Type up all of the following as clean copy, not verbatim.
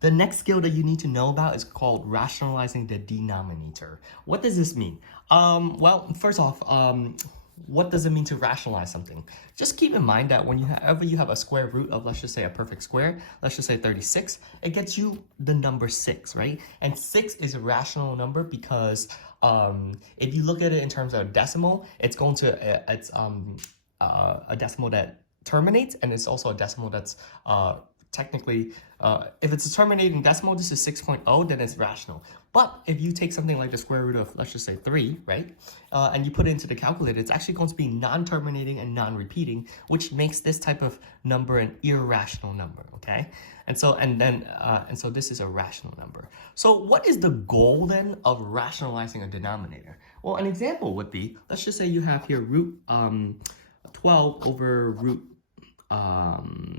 The next skill that you need to know about is called rationalizing the denominator. What does this mean? Well, first off, what does it mean to rationalize something? Just keep in mind that whenever you have a square root of, let's just say, a perfect square, let's just say 36, it gets you the number 6, right? And 6 is a rational number because if you look at it in terms of decimal, it's going to a decimal that terminates, and it's also a decimal that's technically, if it's a terminating decimal, this is 6.0, then it's rational. But if you take something like the square root of, let's just say 3, right, and you put it into the calculator, it's actually going to be non-terminating and non-repeating, which makes this type of number an irrational number, okay? And so this is a rational number. So what is the goal then of rationalizing a denominator? Well, an example would be, let's just say you have here root 12 over root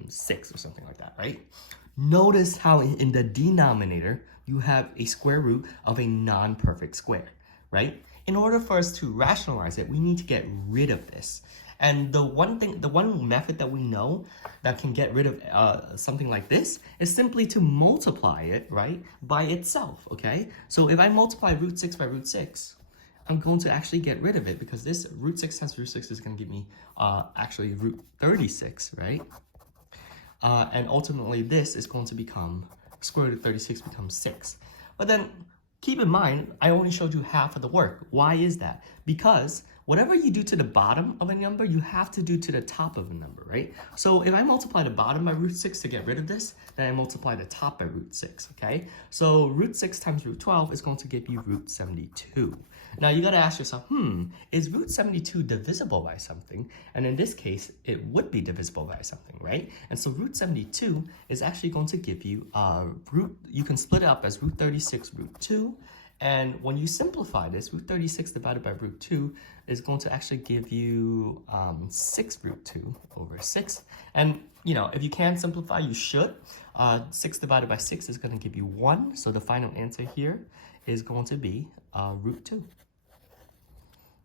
6 or something like that, right? Notice how in the denominator, you have a square root of a non-perfect square, right? In order for us to rationalize it, we need to get rid of this. And the one method that we know that can get rid of something like this is simply to multiply it, right, by itself, okay? So if I multiply root 6 by root 6, I'm going to actually get rid of it because this root 6 times root 6 is going to give me actually root 36, right? And ultimately this is going to become, square root of 36 becomes 6. But then keep in mind, I only showed you half of the work. Why is that? Because whatever you do to the bottom of a number, you have to do to the top of a number, right? So if I multiply the bottom by root 6 to get rid of this, then I multiply the top by root 6, okay? So root 6 times root 12 is going to give you root 72. Now you gotta ask yourself, is root 72 divisible by something? And in this case, it would be divisible by something, right? And so root 72 is actually going to give you you can split it up as root 36 root 2. And when you simplify this, root 36 divided by root 2 is going to actually give you 6 root 2 over 6. And, you know, if you can simplify, you should. 6 divided by 6 is going to give you 1. So the final answer here is going to be root 2.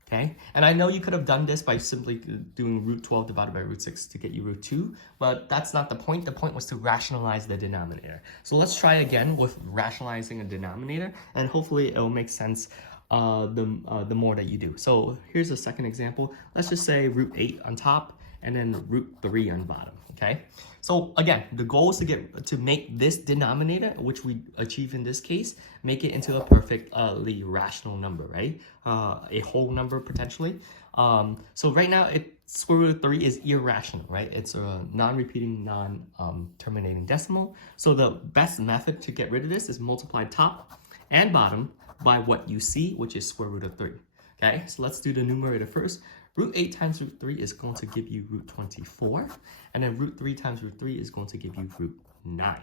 Okay, and I know you could have done this by simply doing root 12 divided by root 6 to get you root 2, but that's not the point. The point was to rationalize the denominator. So let's try again with rationalizing a denominator, and hopefully it will make sense the more that you do. So here's a second example. Let's just say root 8 on top and then root 3 on bottom, okay? So again, the goal is to make this denominator, which we achieve in this case, make it into a perfectly rational number, right? A whole number potentially. So right now, square root of 3 is irrational, right? It's a non-repeating, non-terminating decimal. So the best method to get rid of this is multiply top and bottom by what you see, which is square root of 3. Okay, so let's do the numerator first. Root 8 times root 3 is going to give you root 24. And then root 3 times root 3 is going to give you root 9.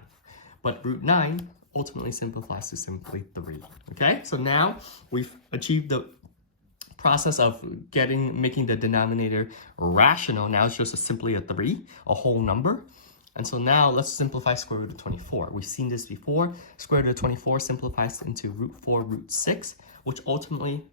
But root 9 ultimately simplifies to simply 3. Okay, so now we've achieved the process of making the denominator rational. Now it's just simply a 3, a whole number. And so now let's simplify square root of 24. We've seen this before. Square root of 24 simplifies into root 4 root 6, which ultimately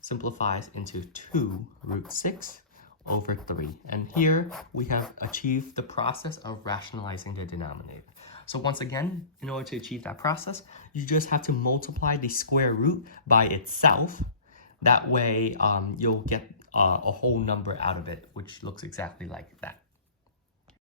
simplifies into 2 root 6 over 3. And here we have achieved the process of rationalizing the denominator. So once again, in order to achieve that process, you just have to multiply the square root by itself. That way you'll get a whole number out of it, which looks exactly like that.